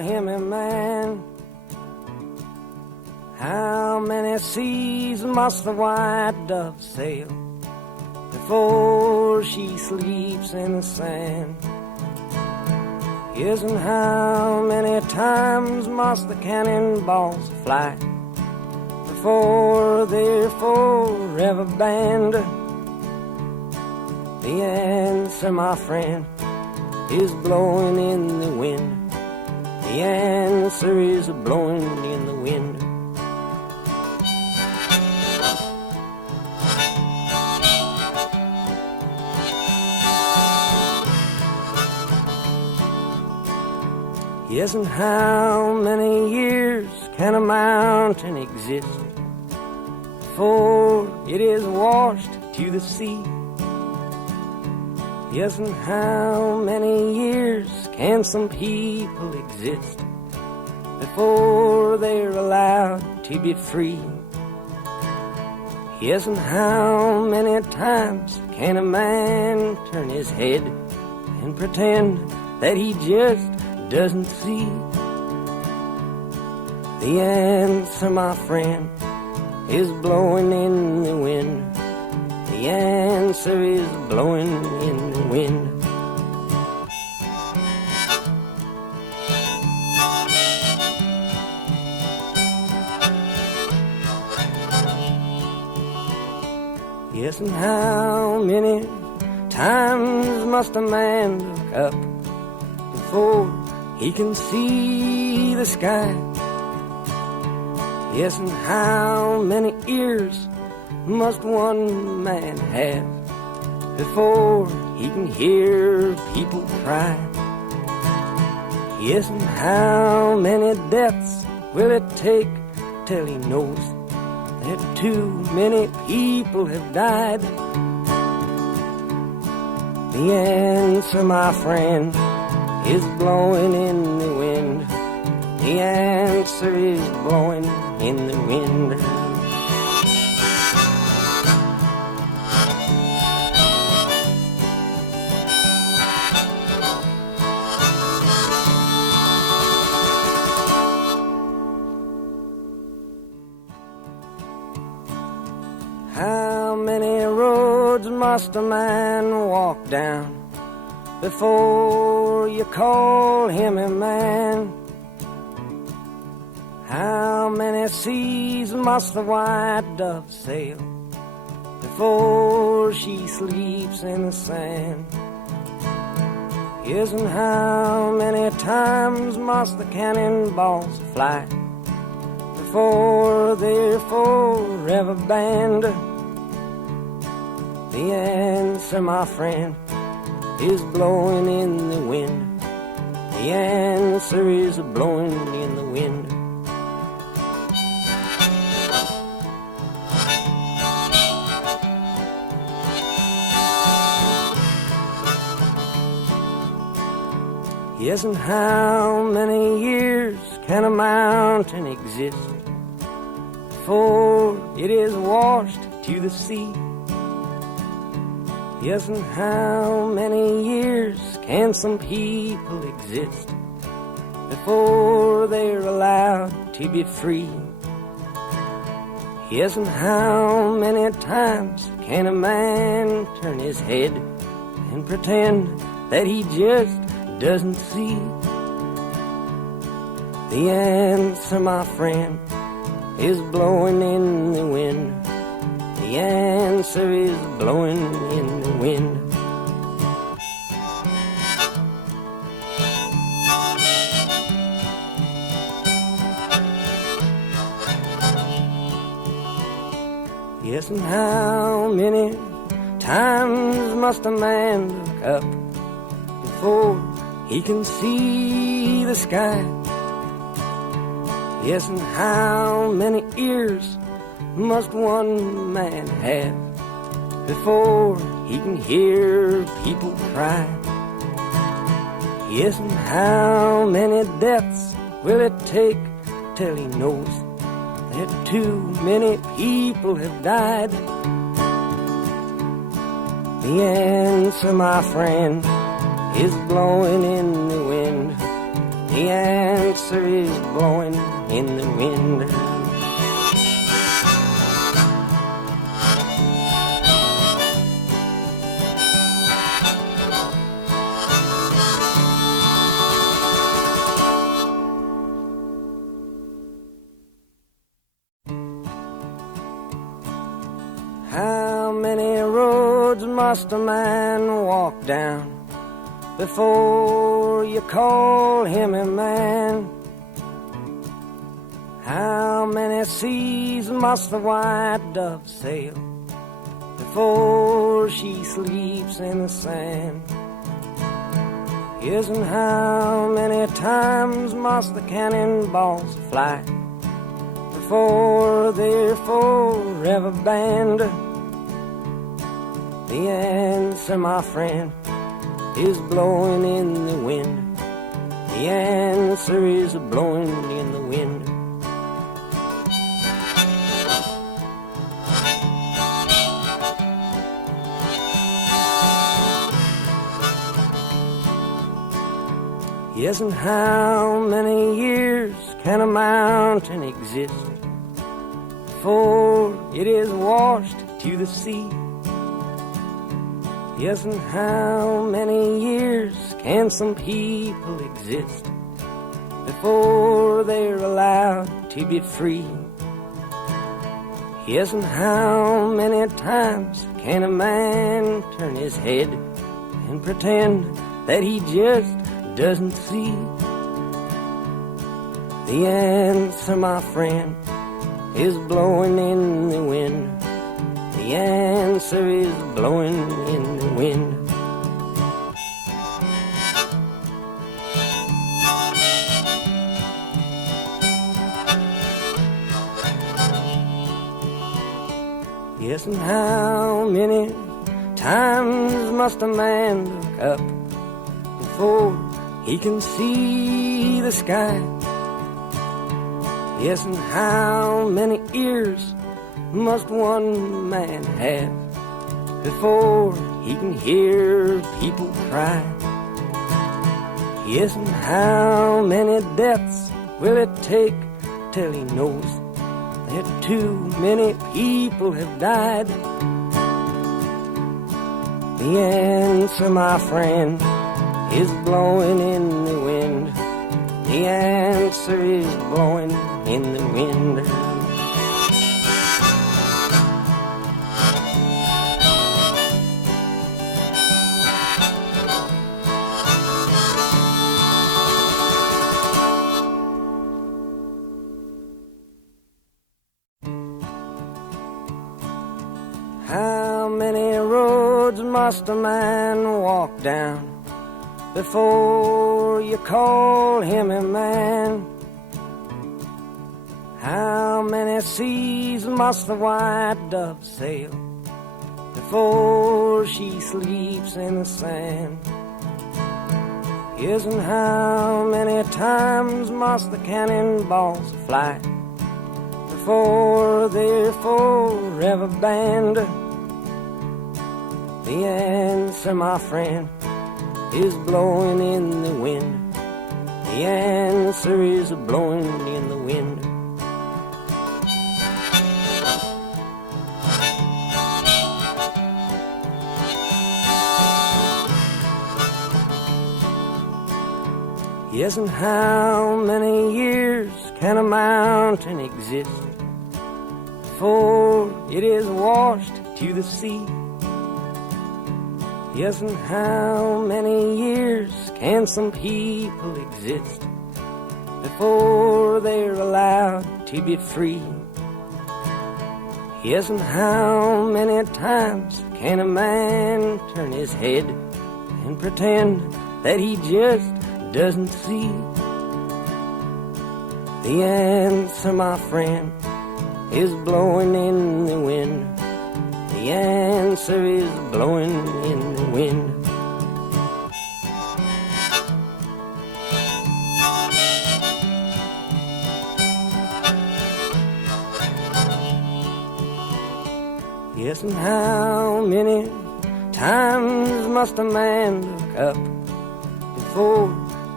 him a man? How many seas must the white dove sail before she sleeps in the sand? Yes, and how many times must the cannonballs fly before they're forever banned? The answer, my friend, is blowing in the wind. The answer is blowing in the wind. Yes, and how many years can a mountain exist before it is washed to the sea? Yes, and how many years can some people exist before they're allowed to be free? Yes, and how many times can a man turn his head and pretend that he just doesn't see? The answer, my friend, is blowing in the wind. The answer is blowing in the wind. Yes, and how many times must a man look up before he can see the sky? Yes, and how many ears must one man have before he can hear people cry? Yes, and how many deaths will it take till he knows that too many people have died? The answer, my friend, is blowing in the wind. The answer is blowing in the wind. How many roads must a man walk down before you call him a man? How many seas must the white dove sail before she sleeps in the sand? Yes, and how many times must the cannonballs fly before they're forever banned? The answer, my friend, is blowing in the wind. The answer is blowing in the wind. Yes, and how many years can a mountain exist before it is washed to the sea? Yes, and how many years can some people exist before they're allowed to be free? Yes, and how many times can a man turn his head and pretend that he just doesn't see? The answer, my friend, is blowing in the wind. The answer is blowing in the wind. Yes, and how many times must a man look up before he can see the sky? Yes, and how many ears must one man have before he can hear people cry? Yes, and how many deaths will it take till he knows that too many people have died? The answer, my friend, is blowing in the wind. The answer is blowing in the wind. How many roads must a man walk down before you call him a man? How many seas must the white dove sail before she sleeps in the sand? Yes, and how many times must the cannonballs fly before they're forever banned? The answer, my friend, is blowing in the wind. The answer is blowing in the wind. Yes, and how many years can a mountain exist before it is washed to the sea? Yes, and how many years can some people exist before they're allowed to be free? Yes, and how many times can a man turn his head and pretend that he just doesn't see? The answer, my friend, is blowing in the wind. The answer is blowing in the wind. Yes, and how many times must a man look up before he can see the sky? Yes, and how many ears must one man have before he can hear people cry? Yes, and how many deaths will it take till he knows that too many people have died? The answer, my friend, is blowing in the wind. The answer is blowing in the wind. How many roads must a man walk down before you call him a man? How many seas must the white dove sail before she sleeps in the sand? Yes, and how many times must the cannonballs fly before they're forever banned? The answer, my friend, is blowing in the wind. The answer is blowing in the wind. Yes, and how many years can a mountain exist before it is washed to the sea? Yes, and how many years can some people exist before they're allowed to be free? Yes, and how many times can a man turn his head and pretend that he just doesn't see? The answer, my friend, is blowing in the wind. The answer is blowing in the wind. Yes, and how many times must a man look up before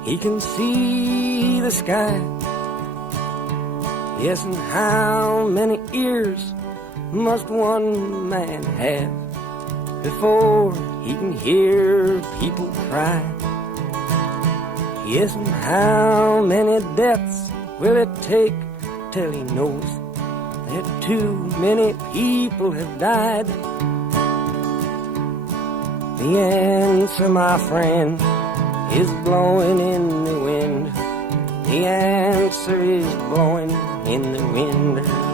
he can see the sky. Yes, and how many ears must one man have before he can hear people cry? Yes, and how many deaths will it take till he knows that too many people have died? The answer, my friend, is blowing in the wind. The answer is blowing in the wind.